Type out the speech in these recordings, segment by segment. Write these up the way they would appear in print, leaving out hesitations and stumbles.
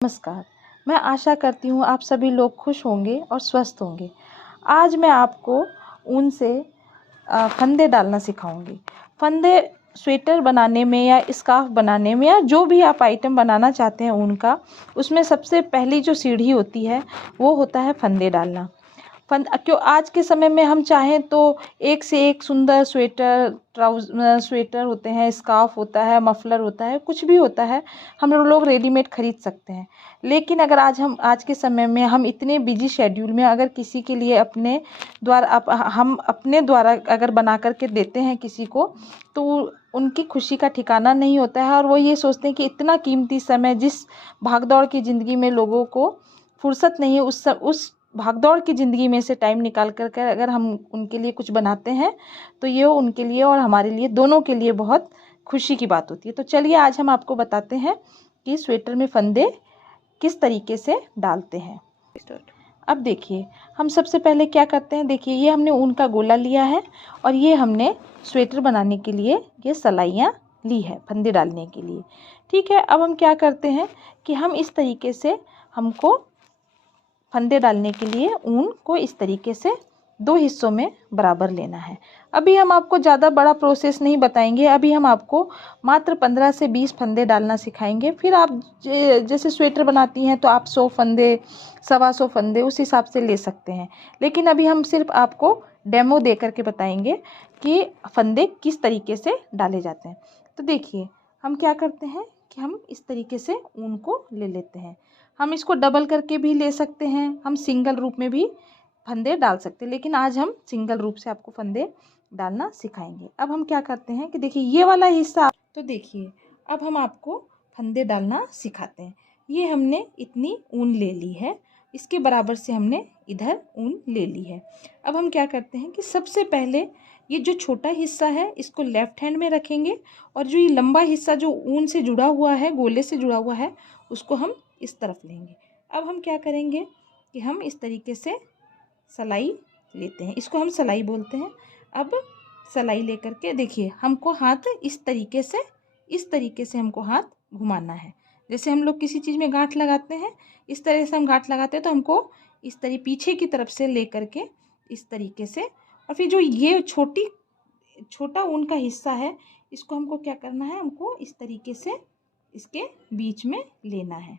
नमस्कार। मैं आशा करती हूँ आप सभी लोग खुश होंगे और स्वस्थ होंगे। आज मैं आपको ऊन से फंदे डालना सिखाऊंगी। फंदे स्वेटर बनाने में या स्कार्फ बनाने में या जो भी आप आइटम बनाना चाहते हैं ऊन का, उसमें सबसे पहली जो सीढ़ी होती है वो होता है फंदे डालना। क्यों आज के समय में हम चाहें तो एक से एक सुंदर स्वेटर होते हैं, स्कार्फ होता है, मफलर होता है, कुछ भी होता है, हम लोग रेडीमेड खरीद सकते हैं। लेकिन अगर आज के समय में हम इतने बिजी शेड्यूल में अगर किसी के लिए हम अपने द्वारा अगर बना करके देते हैं किसी को, तो उनकी खुशी का ठिकाना नहीं होता है और वो ये सोचते हैं कि इतना कीमती समय, जिस भागदौड़ की ज़िंदगी में लोगों को फुर्सत नहीं है, उस भागदौड़ की ज़िंदगी में से टाइम निकाल कर अगर हम उनके लिए कुछ बनाते हैं तो ये उनके लिए और हमारे लिए, दोनों के लिए बहुत खुशी की बात होती है। तो चलिए आज हम आपको बताते हैं कि स्वेटर में फंदे किस तरीके से डालते हैं। अब देखिए, हम सबसे पहले क्या करते हैं, देखिए ये हमने ऊन का गोला लिया है और ये हमने स्वेटर बनाने के लिए ये सलाइयाँ ली है फंदे डालने के लिए। ठीक है, अब हम क्या करते हैं कि हम इस तरीके से, हमको फंदे डालने के लिए ऊन को इस तरीके से 2 हिस्सों में बराबर लेना है। अभी हम आपको ज़्यादा बड़ा प्रोसेस नहीं बताएंगे, अभी हम आपको मात्र 15 से 20 फंदे डालना सिखाएंगे। फिर आप जैसे स्वेटर बनाती हैं तो आप 100 फंदे, 125 फंदे उस हिसाब से ले सकते हैं। लेकिन अभी हम सिर्फ आपको डेमो दे करके बताएंगे कि फंदे किस तरीके से डाले जाते हैं। तो देखिए, हम क्या करते हैं कि हम इस तरीके से ऊन को ले लेते हैं। हम इसको डबल करके भी ले सकते हैं, हम सिंगल रूप में भी फंदे डाल सकते हैं, लेकिन आज हम सिंगल रूप से आपको फंदे डालना सिखाएंगे। अब हम क्या करते हैं कि देखिए ये वाला हिस्सा, तो देखिए अब हम आपको फंदे डालना सिखाते हैं। ये हमने इतनी ऊन ले ली है, इसके बराबर से हमने इधर ऊन ले ली है। अब हम क्या करते हैं कि सबसे पहले ये जो छोटा हिस्सा है इसको लेफ्ट हैंड में रखेंगे और जो ये लंबा हिस्सा जो ऊन से जुड़ा हुआ है, गोले से जुड़ा हुआ है, उसको हम इस तरफ लेंगे। अब हम क्या करेंगे कि हम इस तरीके से सलाई लेते हैं, इसको हम सलाई बोलते हैं। अब सलाई लेकर के देखिए, हमको हाथ इस तरीके से हमको हाथ घुमाना है। जैसे हम लोग किसी चीज़ में गांठ लगाते हैं, इस तरह से हम गांठ लगाते हैं, तो हमको इस तरह पीछे की तरफ से ले करके इस तरीके से, और फिर जो ये छोटा ऊन का हिस्सा है इसको हमको क्या करना है, हमको इस तरीके से इसके बीच में लेना है।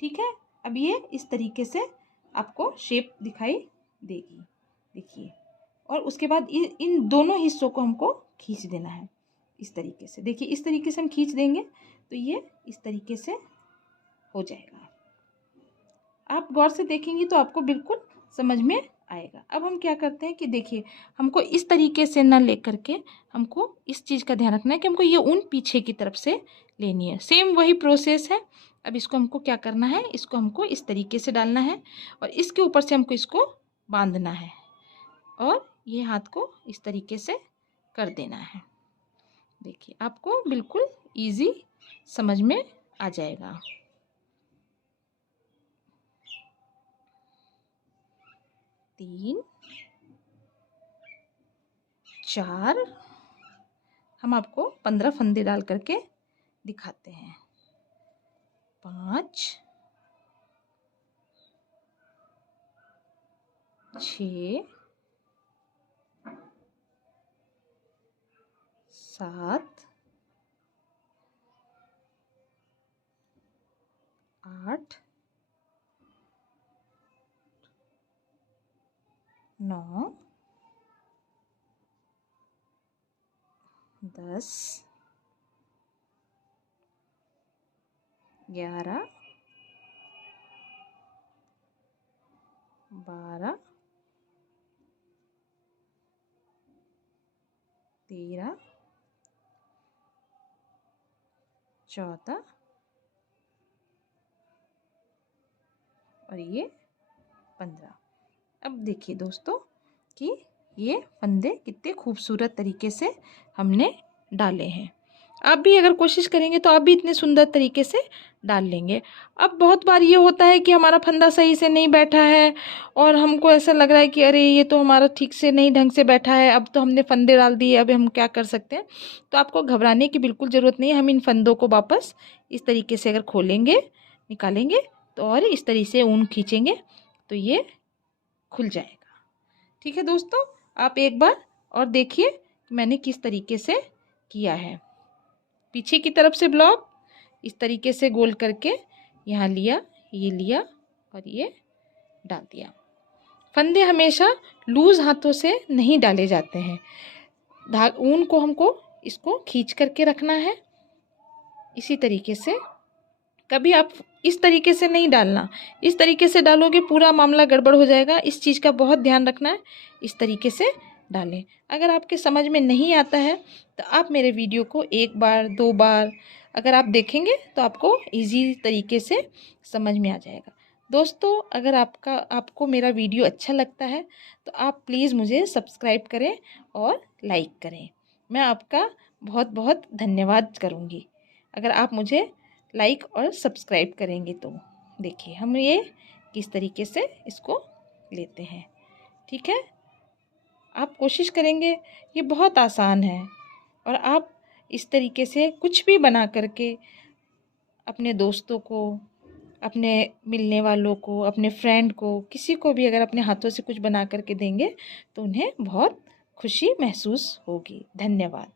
ठीक है, अब ये इस तरीके से आपको शेप दिखाई देगी, देखिए। और उसके बाद इन दोनों हिस्सों को हमको खींच देना है इस तरीके से। देखिए इस तरीके से हम खींच देंगे तो ये इस तरीके से हो जाएगा। आप गौर से देखेंगी तो आपको बिल्कुल समझ में आएगा। अब हम क्या करते हैं कि देखिए, हमको इस तरीके से ना लेकर के, हमको इस चीज़ का ध्यान रखना है कि हमको ये ऊन पीछे की तरफ से लेनी है। सेम वही प्रोसेस है। अब इसको हमको क्या करना है, इसको हमको इस तरीके से डालना है और इसके ऊपर से हमको इसको बांधना है और ये हाथ को इस तरीके से कर देना है। देखिए आपको बिल्कुल ईजी समझ में आ जाएगा। 3 4, हम आपको 15 फंदे डाल करके दिखाते हैं। 5 6 7 8 9 10 11 12 13 14 और ये 15। अब देखिए दोस्तों कि ये फंदे कितने खूबसूरत तरीके से हमने डाले हैं। आप भी अगर कोशिश करेंगे तो आप भी इतने सुंदर तरीके से डाल लेंगे। अब बहुत बार ये होता है कि हमारा फंदा सही से नहीं बैठा है और हमको ऐसा लग रहा है कि अरे ये तो हमारा ठीक से नहीं ढंग से बैठा है, अब तो हमने फंदे डाल दिए, अब हम क्या कर सकते हैं। तो आपको घबराने की बिल्कुल ज़रूरत नहीं है। हम इन फंदों को वापस इस तरीके से अगर खोलेंगे, निकालेंगे, तो और इस तरीके से ऊन खींचेंगे तो ये खुल जाएगा। ठीक है दोस्तों, आप एक बार और देखिए कि मैंने किस तरीके से किया है। पीछे की तरफ से ब्लॉक इस तरीके से गोल करके यहाँ लिया, ये लिया और ये डाल दिया। फंदे हमेशा लूज हाथों से नहीं डाले जाते हैं। ऊन को हमको इसको खींच करके रखना है। इसी तरीके से कभी आप इस तरीके से नहीं डालना, इस तरीके से डालोगे पूरा मामला गड़बड़ हो जाएगा। इस चीज़ का बहुत ध्यान रखना है, इस तरीके से डालें। अगर आपके समझ में नहीं आता है तो आप मेरे वीडियो को एक बार 2 बार अगर आप देखेंगे तो आपको इजी तरीके से समझ में आ जाएगा। दोस्तों, अगर आपको मेरा वीडियो अच्छा लगता है तो आप प्लीज़ मुझे सब्सक्राइब करें और लाइक करें। मैं आपका बहुत बहुत धन्यवाद करूँगी अगर आप मुझे लाइक और सब्सक्राइब करेंगे तो। देखिए हम ये किस तरीके से इसको लेते हैं। ठीक है, आप कोशिश करेंगे, ये बहुत आसान है और आप इस तरीके से कुछ भी बना करके अपने दोस्तों को, अपने मिलने वालों को, अपने फ्रेंड को, किसी को भी अगर अपने हाथों से कुछ बना करके देंगे तो उन्हें बहुत खुशी महसूस होगी। धन्यवाद।